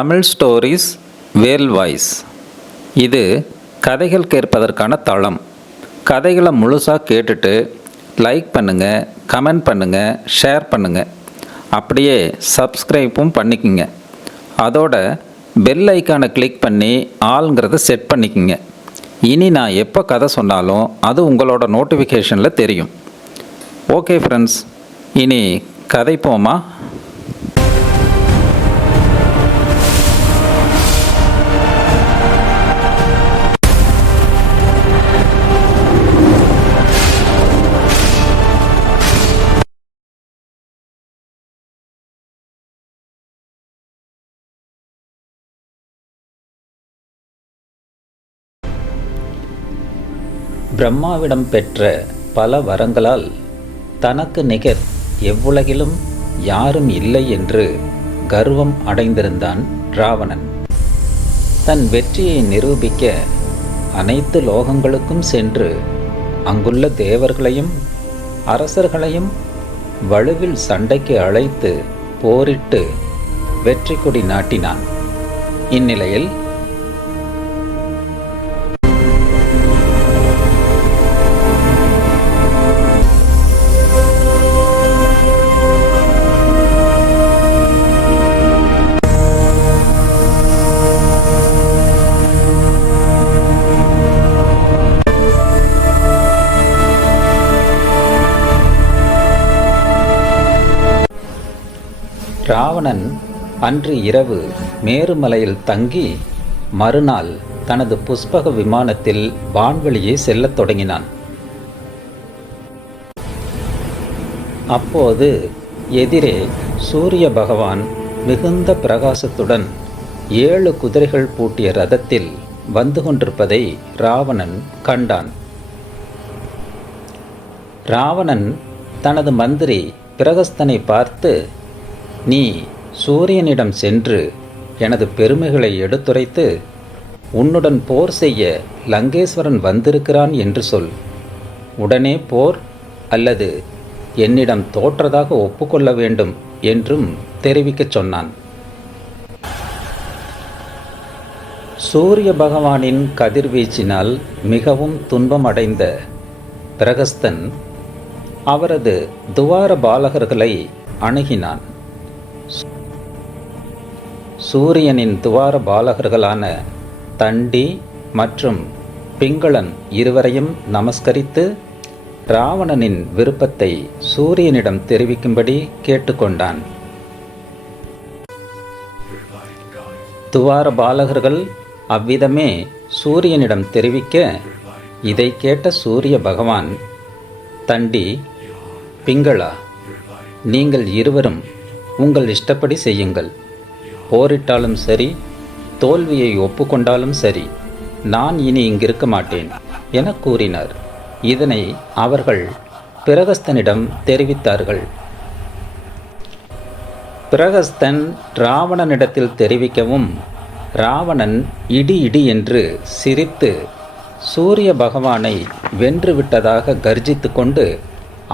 Tamil stories world voice. இது கதைகள் கேட்பதற்கான தளம். கதைகளை முழுசாக கேட்டுட்டு லைக் பண்ணுங்கள், கமெண்ட் பண்ணுங்கள், ஷேர் பண்ணுங்கள். அப்படியே சப்ஸ்கிரைப்பும் பண்ணிக்கோங்க. அதோட பெல் ஐக்கானை கிளிக் பண்ணி ஆளுங்கிறத செட் பண்ணிக்கோங்க. இனி நான் எப்போ கதை சொன்னாலும் அது உங்களோட நோட்டிஃபிகேஷனில் தெரியும். ஓகே ஃப்ரெண்ட்ஸ், இனி கதை போமா? பிரம்மாவிடம் பெற்ற பல வரங்களால் தனக்கு நிகர் எவ்வுலகிலும் யாரும் இல்லை என்று கர்வம் அடைந்திருந்தான் ராவணன். தன் வெற்றியை நிரூபிக்க அனைத்து லோகங்களுக்கும் சென்று அங்குள்ள தேவர்களையும் அரசர்களையும் வலுவில் சண்டைக்கு அழைத்து போரிட்டு வெற்றி கொடி நாட்டினான். இந்நிலையில் ராவணன் அன்று இரவு மேருமலையில் தங்கி மறுநாள் தனது புஷ்பக விமானத்தில் வான்வெளியே செல்லத் தொடங்கினான். அப்போது எதிரே சூரிய பகவான் மிகுந்த பிரகாசத்துடன் 7 குதிரைகள் பூட்டிய ரதத்தில் வந்து கொண்டிருப்பதை ராவணன் கண்டான். ராவணன் தனது மந்திரி பிரகஸ்தனை பார்த்து, நீ சூரியனிடம் சென்று எனது பெருமைகளை எடுத்துரைத்து உன்னுடன் போர் செய்ய லங்கேஸ்வரன் வந்திருக்கிறான் என்று சொல். உடனே போர் அல்லது என்னிடம் தோற்றதாக ஒப்புக்கொள்ள வேண்டும் என்றும் தெரிவிக்கச் சொன்னான். சூரிய பகவானின் கதிர்வீச்சினால் மிகவும் துன்பமடைந்த பிரகஸ்தன் அவரது துவார பாலகர்களை அணுகினான். சூரியனின் துவார பாலகர்களான தண்டி மற்றும் பிங்களன் இருவரையும் நமஸ்கரித்து ராவணனின் விருப்பத்தை சூரியனிடம் தெரிவிக்கும்படி கேட்டுக்கொண்டான். துவார பாலகர்கள் அவ்விதமே சூரியனிடம் தெரிவிக்க இதை கேட்ட சூரிய பகவான், தண்டி, பிங்களா, நீங்கள் இருவரும் உங்கள் இஷ்டப்படி செய்யுங்கள். போரிட்டாலும் சரி, தோல்வியை ஒப்புக்கொண்டாலும் சரி, நான் இனி இங்கிருக்க மாட்டேன் என கூறினார். இதனை அவர்கள் பிரகஸ்தனிடம் தெரிவித்தார்கள். பிரகஸ்தன் ராவணனிடத்தில் தெரிவிக்கவும் ராவணன் இடி இடி என்று சிரித்து சூரிய பகவானை வென்றுவிட்டதாக கர்ஜித்து கொண்டு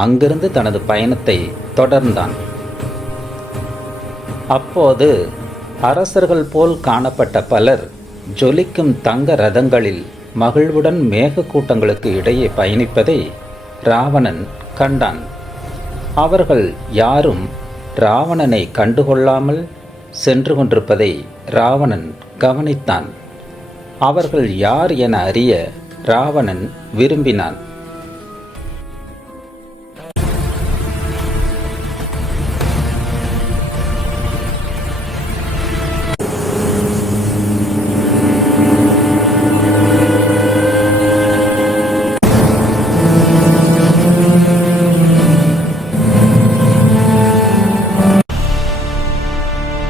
அங்கிருந்து தனது பயணத்தை தொடர்ந்தான். அப்போது அரசர்கள் போல் காணப்பட்ட பலர் ஜொலிக்கும் தங்க ரதங்களில் மகிழ்வுடன் மேக கூட்டங்களுக்கு இடையே பயணிப்பதை ராவணன் கண்டான். அவர்கள் யாரும் ராவணனை கண்டுகொள்ளாமல் சென்று கொண்டிருப்பதை ராவணன் கவனித்தான். அவர்கள் யார் என அறிய ராவணன் விரும்பினான்.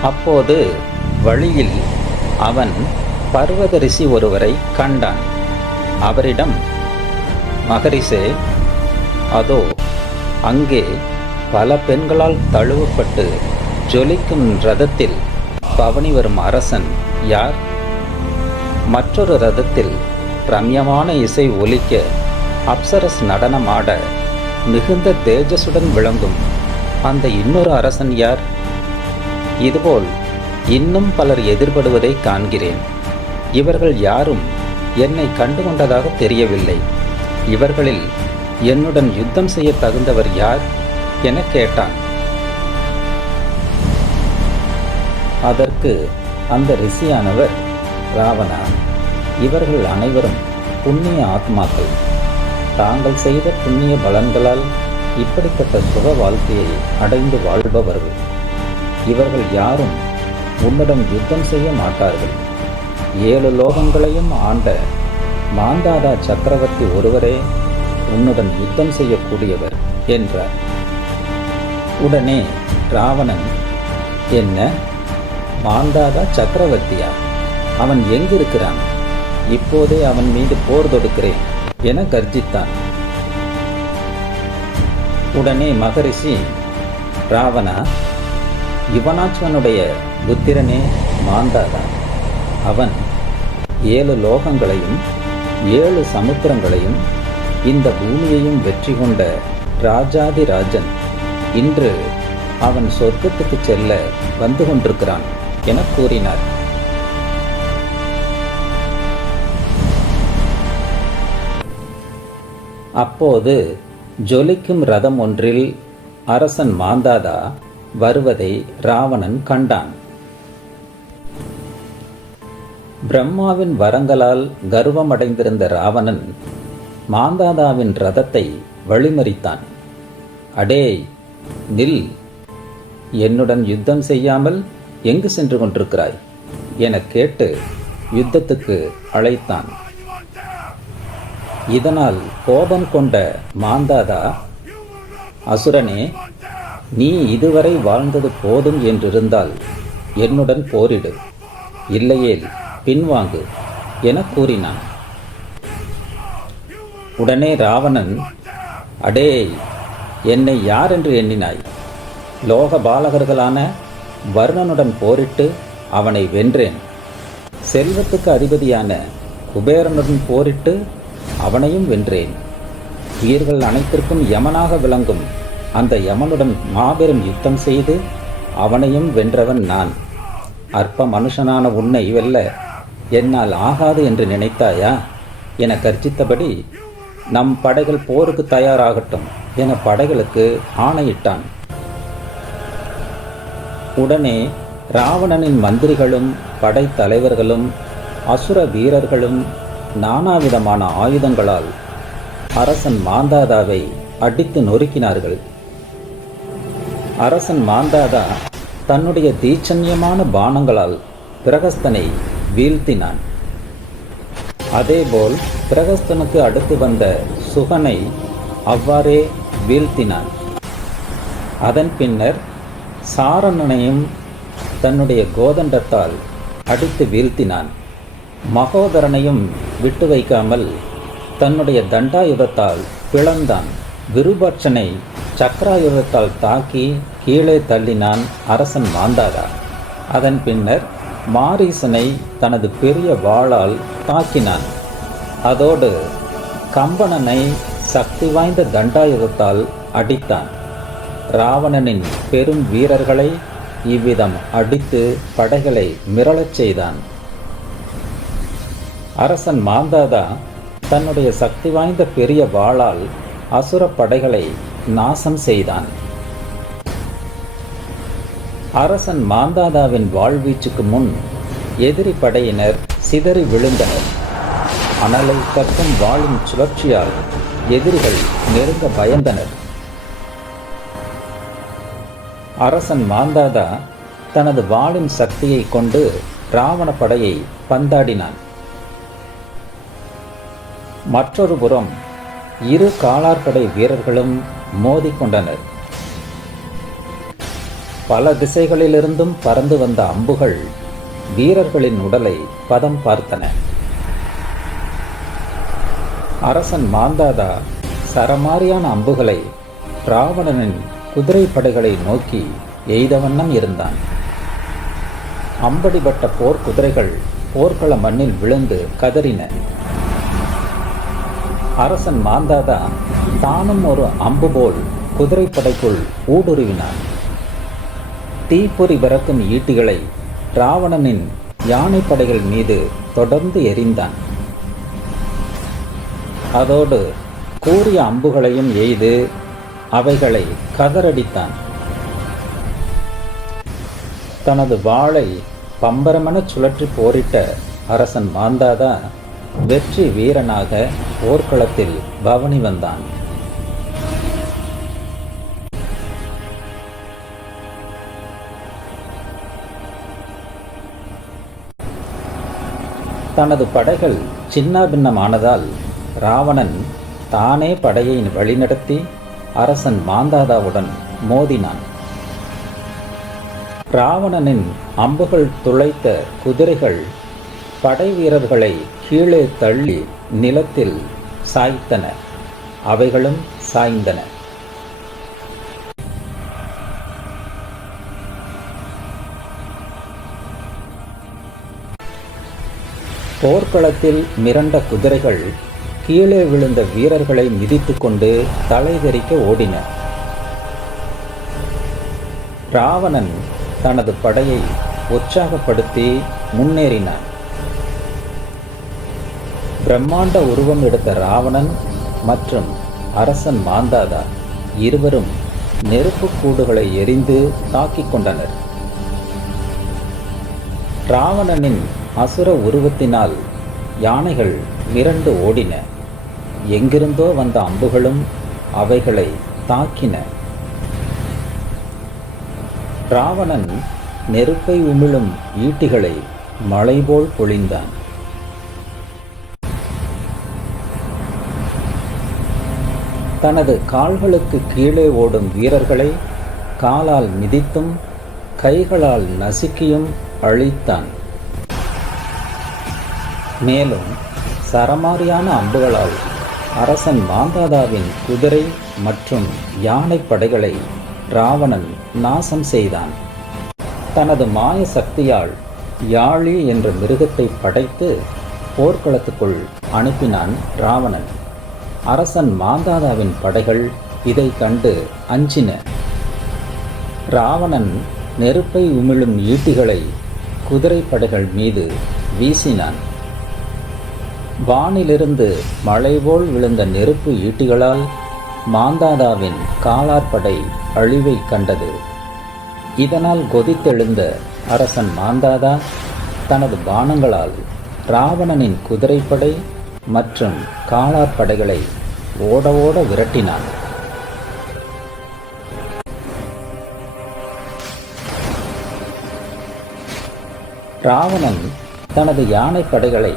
அப்போது வழியில் அவன் பர்வத ரிஷி ஒருவரை கண்டான். அவரிடம், மகரிஷே, அதோ அங்கே பல பெண்களால் தழுவப்பட்டு ஜொலிக்கும் ரதத்தில் பவனி வரும் அரசன் யார்? மற்றொரு ரதத்தில் ரம்யமான இசை ஒலிக்க அப்சரஸ் நடனமாட மிகுந்த தேஜசுடன் விளங்கும் அந்த இன்னொரு அரசன் யார்? இதுபோல் இன்னும் பலர் எதிர்படுவதை காண்கிறேன். இவர்கள் யாரும் என்னை கண்டுகொண்டதாக தெரியவில்லை. இவர்களில் என்னுடன் யுத்தம் செய்ய தகுந்தவர் யார் என கேட்டான். அதற்கு அந்த ரிஷியானவர், ராவணா, இவர்கள் அனைவரும் புண்ணிய ஆத்மாக்கள். தாங்கள் செய்த புண்ணிய பலன்களால் இப்படிப்பட்ட சுக வாழ்க்கையை அடைந்து வாழ்பவர்கள். இவர்கள் யாரும் உன்னிடம் யுத்தம் செய்ய மாட்டார்கள். 7 லோகங்களையும் ஆண்ட மாந்தாதா சக்கரவர்த்தி ஒருவரே உன்னுடன் யுத்தம் செய்யக்கூடியவர் என்றார். உடனே ராவணன், என்ன, மாந்தாதா சக்கரவர்த்தியா? அவன் எங்கிருக்கிறான்? இப்போதே அவன் மீது போர் தொடுக்கிறேன் என கர்ஜித்தான். உடனே மகரிஷி, ராவணா, யுவனாச்வனுடைய புத்திரனே மாந்தாதா. அவன் 7 லோகங்களையும் 7 சமுத்திரங்களையும் இந்த பூமியையும் வெற்றி கொண்ட ராஜாதி ராஜன். இன்று அவன் சொர்க்கத்துக்கு செல்ல வந்து கொண்டிருக்கிறான் என கூறினார். அப்போது ஜொலிக்கும் ரதம் ஒன்றில் அரசன் மாந்தாதா வருவதை ராவணன் கண்டான். பிரம்மாவின் வரங்களால் கர்வமடைந்திருந்த ராவணன் மாந்தாதாவின் ரதத்தை வழிமறித்தான். அடே, நில்! என்னுடன் யுத்தம் செய்யாமல் எங்கு சென்று கொண்டிருக்கிறாய் என கேட்டு யுத்தத்துக்கு அழைத்தான். இதனால் கோபம் கொண்ட மாந்தாதா, அசுரனே, நீ இதுவரை வாழ்ந்தது போதும் என்றிருந்தால் என்னுடன் போரிடு, இல்லையேல் பின்வாங்கு என கூறினான். உடனே ராவணன், அடே, என்னை யார் என்று எண்ணினாய்? லோக பாலகர்களான வர்ணனுடன் போரிட்டு அவனை வென்றேன். செல்வத்துக்கு அதிபதியான குபேரனுடன் போரிட்டு அவனையும் வென்றேன். உயிர்கள் அனைத்திற்கும் யமனாக விளங்கும் அந்த யமனுடன் மாபெரும் யுத்தம் செய்து அவனையும் வென்றவன் நான். அற்ப மனுஷனான உன்னை வெல்ல என்னால் ஆகாது என்று நினைத்தாயா என கர்ஜித்தபடி, நம் படைகள் போருக்கு தயாராகட்டும் என படைகளுக்கு ஆணையிட்டான். உடனே ராவணனின் மந்திரிகளும் படைத்தலைவர்களும் அசுர வீரர்களும் நானாவிதமான ஆயுதங்களால் அரசன் மாந்தாதாவை அடித்து நொறுக்கினார்கள். அரசன் மாந்தாதா தன்னுடைய தீட்சண்யமான பானங்களால் பிரகஸ்தனை வீழ்த்தினான். அதேபோல் பிரகஸ்தனுக்கு அடுத்து வந்த சுகனை அவ்வாறே வீழ்த்தினான். அதன் பின்னர் சாரணனையும் தன்னுடைய கோதண்டத்தால் அடித்து வீழ்த்தினான். மகோதரனையும் விட்டு வைக்காமல் தன்னுடைய தண்டாயுதத்தால் பிளந்தான். விருபாட்சனை சக்கராயுதத்தால் தாக்கி கீழே தள்ளினான் அரசன் மாந்தாதா. அதன் பின்னர் மாரீசனை தனது பெரிய வாளால் தாக்கினான். அதோடு கம்பனனை சக்தி வாய்ந்த தண்டாயுதத்தால் அடித்தான். ராவணனின் பெரும் வீரர்களை இவ்விதம் அடித்து படைகளை மிரளச் செய்தான். அரசன் மாந்தாதா தன்னுடைய சக்தி வாய்ந்த பெரிய வாளால் அசுர படைகளை நாசம் செய்தான். அரசன் மாந்தாதாவின் வாழ்வீச்சுக்கு முன் எதிரி படையினர் சிதறி விழுந்தனர். அனலை கற்கும் வாளின் சுழற்சியால் எதிரிகள் நெருங்க பயந்தனர். அரசன் மாந்தாதா தனது வாளின் சக்தியை கொண்டு ராவண படையை பந்தாடினான். மற்றொரு புறம் இரு காலாற்படை வீரர்களும் மோதிக்கொண்டனர். பல திசைகளிலிருந்தும் பறந்து வந்த அம்புகள் வீரர்களின் உடலை பதம் பார்த்தன. அரசன் மாந்தாதா சரமாரியான அம்புகளை ராவணனின் குதிரை படைகளை நோக்கி எய்தவண்ணம் இருந்தான். அம்படிப்பட்ட போர் குதிரைகள் போர்க்கள மண்ணில் விழுந்து கதறின. அரசன் மாந்தாதா தானும் ஒரு அம்பு போல் குதிரைப்படைக்குள் ஊடுருவினான். தீப்பொறி பறக்கும் ஈட்டிகளை ராவணனின் யானைப்படைகள் மீது தொடர்ந்து எறிந்தான். அதோடு கூரிய அம்புகளையும் எய்து அவைகளை கதறடித்தான். தனது வாளை பம்பரமெனச் சுழற்றி போரிட்ட அரசன் மாந்தாதா வெற்றி வீரனாக போர்க்களத்தில் பவனி வந்தான். தனது படைகள் சின்னாபின்னமானதால் ராவணன் தானே படையை வழிநடத்தி அரசன் மாந்தாதாவுடன் மோதினான். ராவணனின் அம்புகள் துளைத்த குதிரைகள் படை வீரர்களை கீழே தள்ளி நிலத்தில் சாய்த்தன. அவைகளும் சாய்ந்தன. போர்க்களத்தில் மிரண்ட குதிரைகள் கீழே விழுந்த வீரர்களை மிதித்துக்கொண்டு தலைதெறிக்க ஓடின. ராவணன் தனது படையை உற்சாகப்படுத்தி முன்னேறினான். பிரம்மாண்ட உருவம் எடுத்த ராவணன் மற்றும் அரசன் மாந்தாதா இருவரும் நெருப்பு கூடுகளை எரிந்து தாக்கிக் கொண்டனர். ராவணனின் அசுர உருவத்தினால் யானைகள் மிரண்டு ஓடின. எங்கிருந்தோ வந்த அம்புகளும் அவைகளை தாக்கின. ராவணன் நெருப்பை உமிழும் ஈட்டிகளை மழைபோல் பொழிந்தான். தனது கால்களுக்கு கீழே ஓடும் வீரர்களை காலால் மிதித்தும் கைகளால் நசுக்கியும் அழித்தான். மேலும் சரமாரியான அம்புகளால் அரசன் மாந்தாதாவின் குதிரை மற்றும் யானை படைகளை ராவணன் நாசம் செய்தான். தனது மாய சக்தியால் யாழி என்ற மிருகத்தை படைத்து போர்க்களத்துக்குள் அனுப்பினான் ராவணன். அரசன் மாந்தாதாவின் படைகள் இதை கண்டு அஞ்சின. ராவணன் நெருப்பை உமிழும் ஈட்டிகளை குதிரை படைகள் மீது வீசினான். வானிலிருந்து மழைபோல் விழுந்த நெருப்பு ஈட்டிகளால் மாந்தாதாவின் காலாற்படை அழிவை கண்டது. இதனால் கொதித்தெழுந்த அரசன் மாந்தாதா தனது பாணங்களால் ராவணனின் குதிரைப்படை மற்றும் காலாற்படைகளை ஓட ஓட விரட்டினான். ராவணன் தனது யானை படைகளை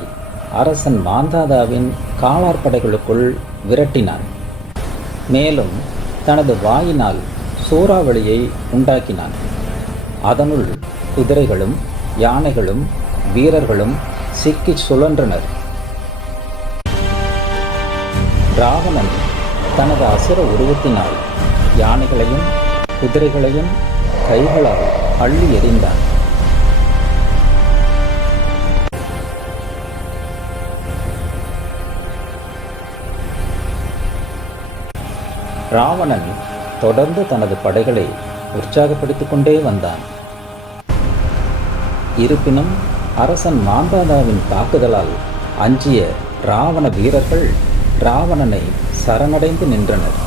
அரசன் மாந்தாதாவின் காலாற்படைகளுக்குள் விரட்டினான். மேலும் தனது வாயினால் சூறாவளியை உண்டாக்கினான். அதனுள் குதிரைகளும் யானைகளும் வீரர்களும் சிக்கி சுழன்றனர். ராவணன் தனது அசுர உருவத்தினால் யானைகளையும் குதிரைகளையும் கைகளால் அள்ளி எறிந்தான். ராவணன் தொடர்ந்து தனது படைகளை உற்சாகப்படுத்திக் கொண்டே வந்தான். இருப்பினும் அரசன் மாந்தாதாவின் தாக்குதலால் அஞ்சிய ராவண வீரர்கள் ராவணனை சரணடைந்து நின்றனர்.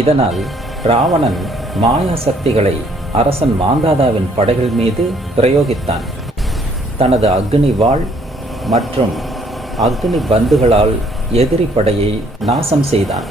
இதனால் ராவணன் மாயா சக்திகளை அரசன் மாந்தாதாவின் படைகள் மீது பிரயோகித்தான். தனது அக்னி வாள் மற்றும் அக்னி பந்துகளால் எதிரி படையை நாசம் செய்தான்.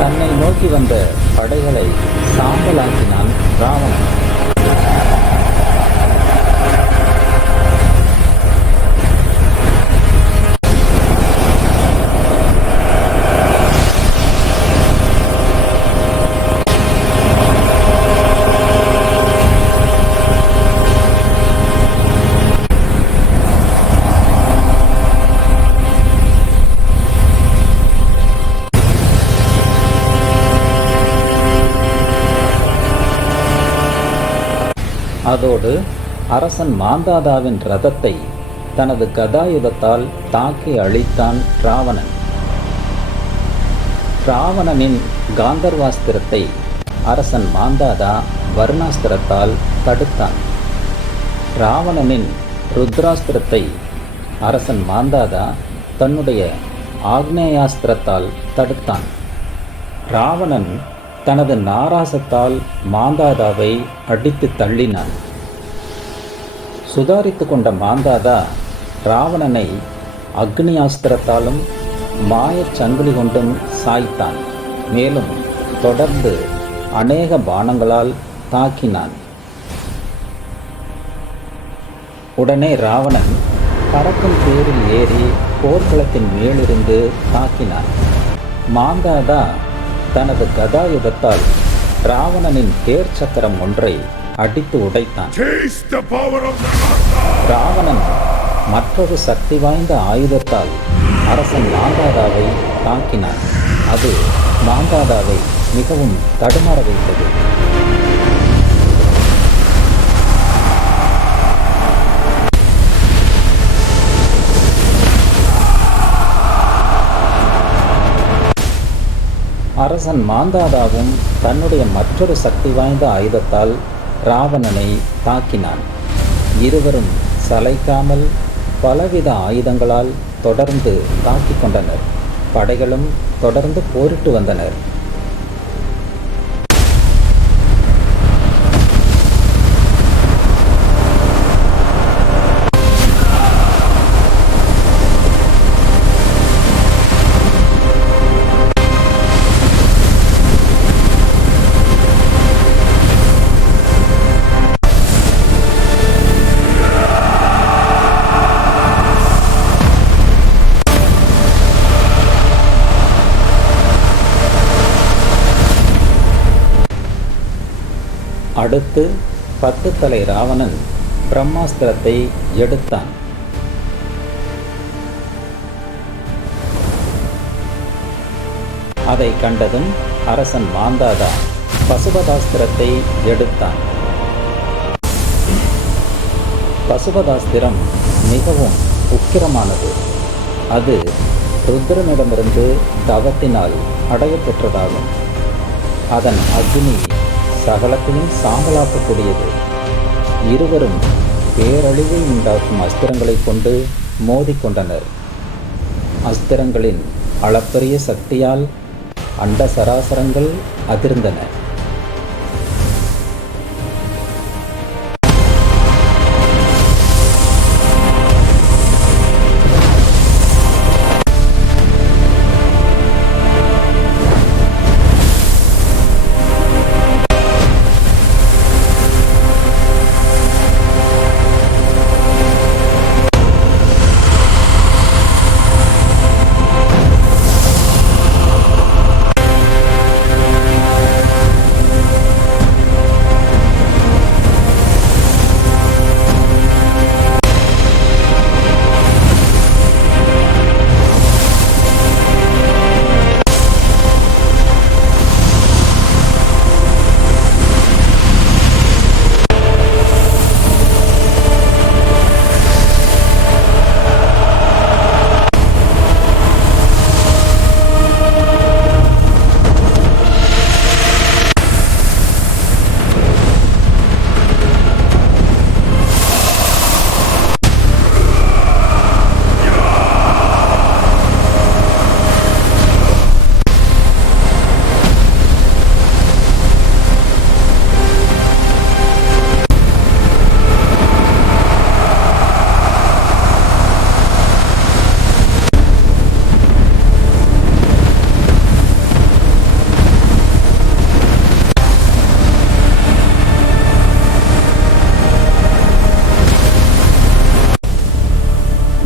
தன்னை நோக்கி வந்த படைகளை சாம்பலாக்கினான் ராவணன். அதோடு அரசன் மாந்தாதாவின் ரதத்தை தனது கதாயுதத்தால் தாக்கி அழித்தான் ராவணன். ராவணனின் காந்தர்வாஸ்திரத்தை அரசன் மாந்தாதா வருணாஸ்திரத்தால் தடுத்தான். ராவணனின் ருத்ராஸ்திரத்தை அரசன் மாந்தாதா தன்னுடைய ஆக்னேயாஸ்திரத்தால் தடுத்தான். ராவணன் தனது நாராசத்தால் மாந்தாதாவை அடித்து தள்ளினான். சுதாரித்து கொண்ட மாந்தாதா ராவணனை அக்னியாஸ்திரத்தாலும் மாயச் சங்கிலி கொண்டும் சாய்த்தான். மேலும் தொடர்ந்து அநேக பாணங்களால் தாக்கினான். உடனே ராவணன் பறக்கும் தேரில் ஏறி போர்க்களத்தின் மேலிருந்து தாக்கினான். மாந்தாதா தனது கதாயுதத்தால் ராவணனின் தேர் சக்கரம் ஒன்றை அடித்து உடைத்தான். ராவணன் மற்றொரு சக்தி வாய்ந்த ஆயுதத்தால் அரசன் மாந்தாதாவை தாக்கினான். அது மாந்தாதாவை மிகவும் தடுமாற வைத்தது. அரசன் மாந்தாதாவும் தன்னுடைய மற்றொரு சக்தி வாய்ந்த ஆயுதத்தால் ராவணனை தாக்கினான். இருவரும் சளைக்காமல் பலவித ஆயுதங்களால் தொடர்ந்து தாக்கிக் கொண்டனர். படைகளும் தொடர்ந்து போரிட்டு வந்தனர். அடுத்து 10 தலை ராவணன் பிரம்மாஸ்திரத்தை எடுத்தான். அதை கண்டதும் அரசன் மாந்தாதா பசுபதாஸ்திரத்தை எடுத்தான். பசுபதாஸ்திரம் மிகவும் உக்கிரமானது. அது ருத்ரனிடமிருந்து தவத்தினால் அடையப்பெற்றதாகும். அதன் அக்னி சகலத்தையும் சாம்பலாக்கக்கூடியது. இருவரும் பேரழிவை உண்டாக்கும் அஸ்திரங்களை கொண்டு மோதிக்கொண்டனர். அஸ்திரங்களின் அளப்பரிய சக்தியால் அண்ட சராசரங்கள் அதிர்ந்தன.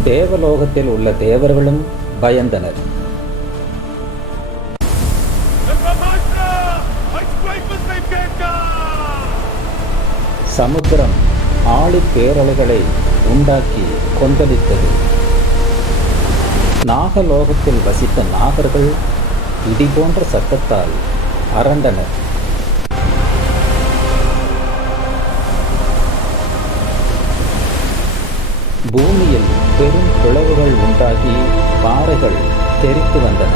தேவலோகத்தில் உள்ள தேவர்களும் பயந்தனர். சமுத்திரம் ஆழி பேரலைகளை உண்டாக்கி கொந்தளித்தது. நாகலோகத்தில் வசித்த நாகர்கள் இடி போன்ற சத்தத்தால் அரண்டனர். பெரும் பிளவுகள் உண்டாகி பாறைகள் தெறித்து வந்தன.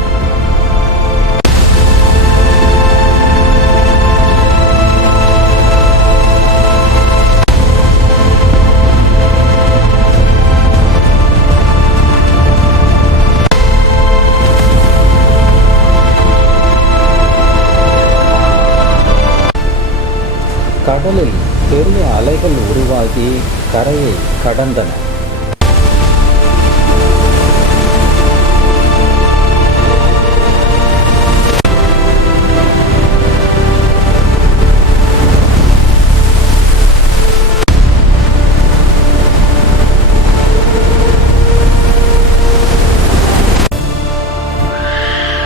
கடலில் பெரிய அலைகள் உருவாகி கரையை கடந்தன.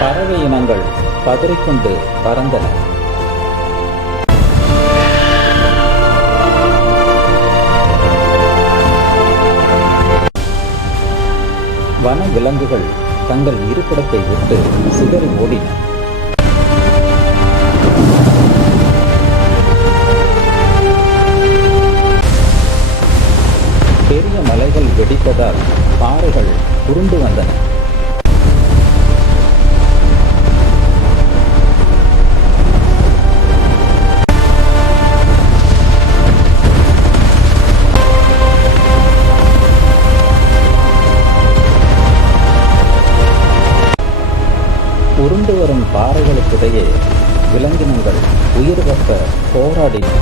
பறவை இனங்கள் பதறிக்கொண்டு பறந்தன. வன விலங்குகள் தங்கள் இருப்பிடத்தை விட்டு சிதறி ஓடின. பெரிய மலைகள் வெடித்ததால் பாறைகள் உருண்டு வந்தன. உருண்டு வரும் பாறைகளுக்கிடையே விலங்கினங்கள் உயிர் தப்ப போராடின.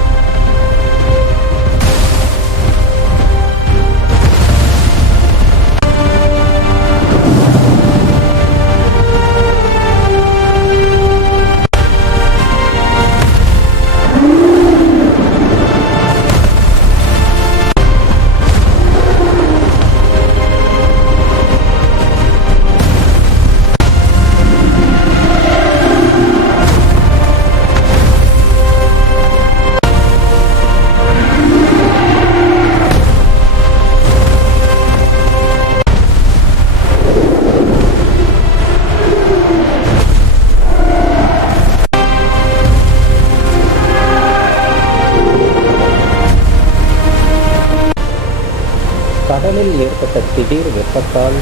கடலில் ஏற்பட்ட திடீர் வெப்பத்தால்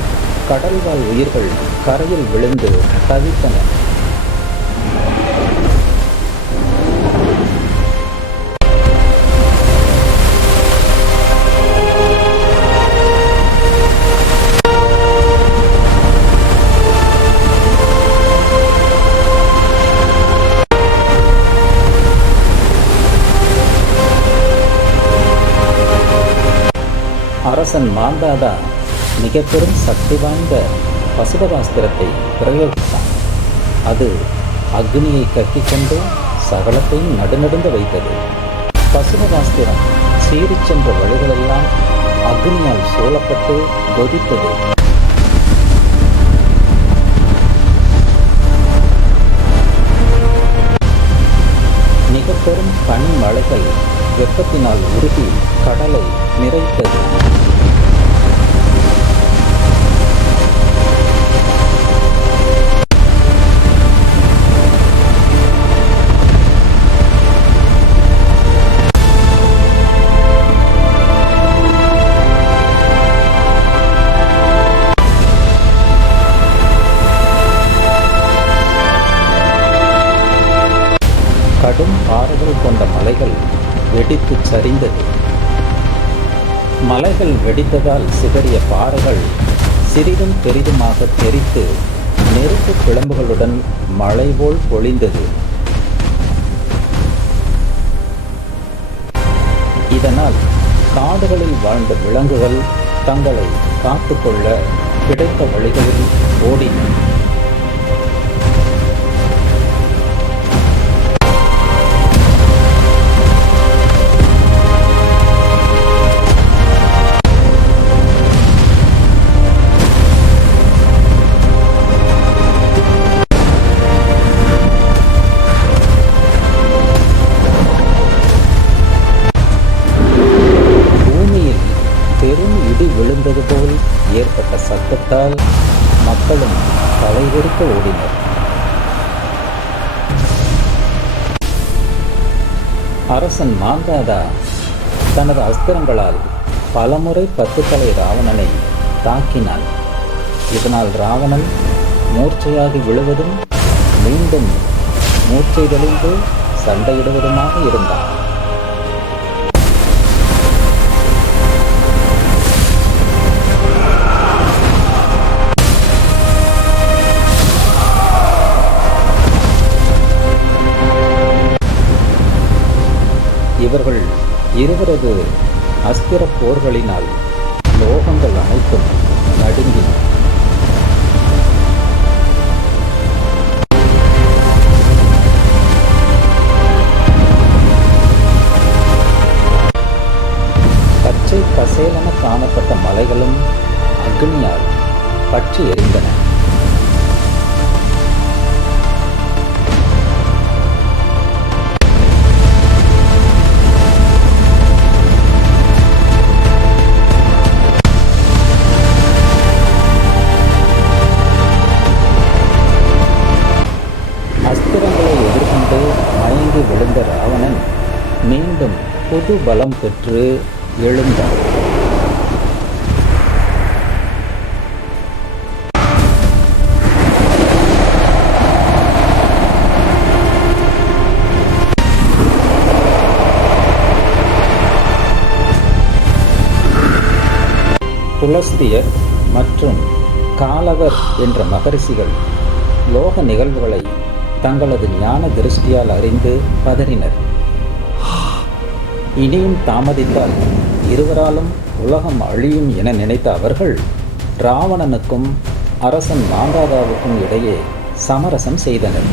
கடல்வாழ் உயிர்கள் கரையில் விழுந்து தவித்தன. அரசன் மாந்தாதா மிக பெரும் சக்தி வாய்ந்த பசுபதாஸ்திரத்தை பிரயோகித்தான். அது அக்னியை கக்கிக் கொண்டு சகலத்தையும் நடுநடுங்க வைத்தது. பசுபதாஸ்திரம் சீறிச் சென்ற வழிகளெல்லாம் அக்னியால் சூழப்பட்டு கொதித்தது. மிக பெரும் பனிமழைகள் வெப்பத்தினால் உருகி கடலை நிறைத்தது. கடும் பாறைகள் கொண்ட மலைகள் வெடித்து சரிந்தது. மலைகள் வெடித்ததால் சிதறிய பாறைகள் சிறிதும் பெரிதுமாக தெரித்து நெருப்பு பிளம்புகளுடன் மழை போல் பொழிந்தது. இதனால் காடுகளில் வாழ்ந்த விலங்குகள் தங்களை காத்துக்கொள்ள கிடைத்த வழிகளில் ஓடின. விழுந்தது போல் ஏற்பட்ட சத்தத்தால் மக்களும் தலைவெறிக்க ஓடினர். அரசன் மாந்தாதா தனது அஸ்திரங்களால் பலமுறை 10 தலை ராவணனை தாக்கினான். இதனால் ராவணன் மூர்ச்சையாகி விழுவதும் மீண்டும் மூர்ச்சை தெளிந்து சண்டையிடுவதுமாக இருந்தான். இவர்கள் இருவரது அஸ்திர போர்களினால் லோகங்கள் அனைத்தும் நடுங்கின. பச்சை பசேலென காணப்பட்ட மலைகளும் அக்னியால் பற்றி எரிந்தன. அஸ்திரங்களை எதிர்கொண்டு மயங்கி விழுந்த ராவணன் மீண்டும் புது பலம் பெற்று எழுந்தார். புலஸ்தியர் மற்றும் காலவர் என்ற மகரிஷிகள் லோக நிகழ்வுகளை தங்களது ஞான திருஷ்டியால் அறிந்து பதறினர். இனியும் தாமதித்தால் இருவராலும் உலகம் அழியும் என நினைத்த அவர்கள் ராவணனுக்கும் அரசன் மாந்தாதாவுக்கும் இடையே சமரசம் செய்தனர்.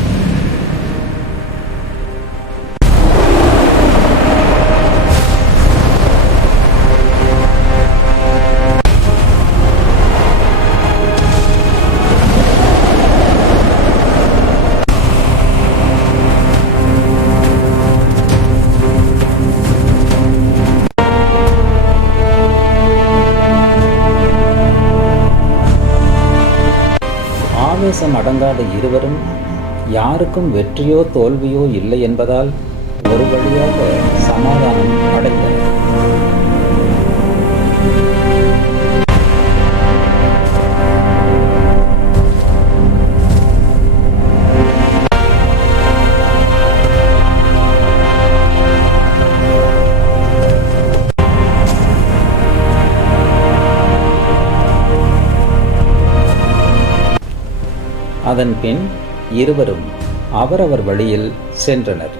ஆவேசம் அடங்காத இருவரும் யாருக்கும் வெற்றியோ தோல்வியோ இல்லை என்பதால் ஒரு வழியாக சமாதானம் அடைந்தனர். அதன் பின் இருவரும் அவரவர் வழியில் சென்றனர்.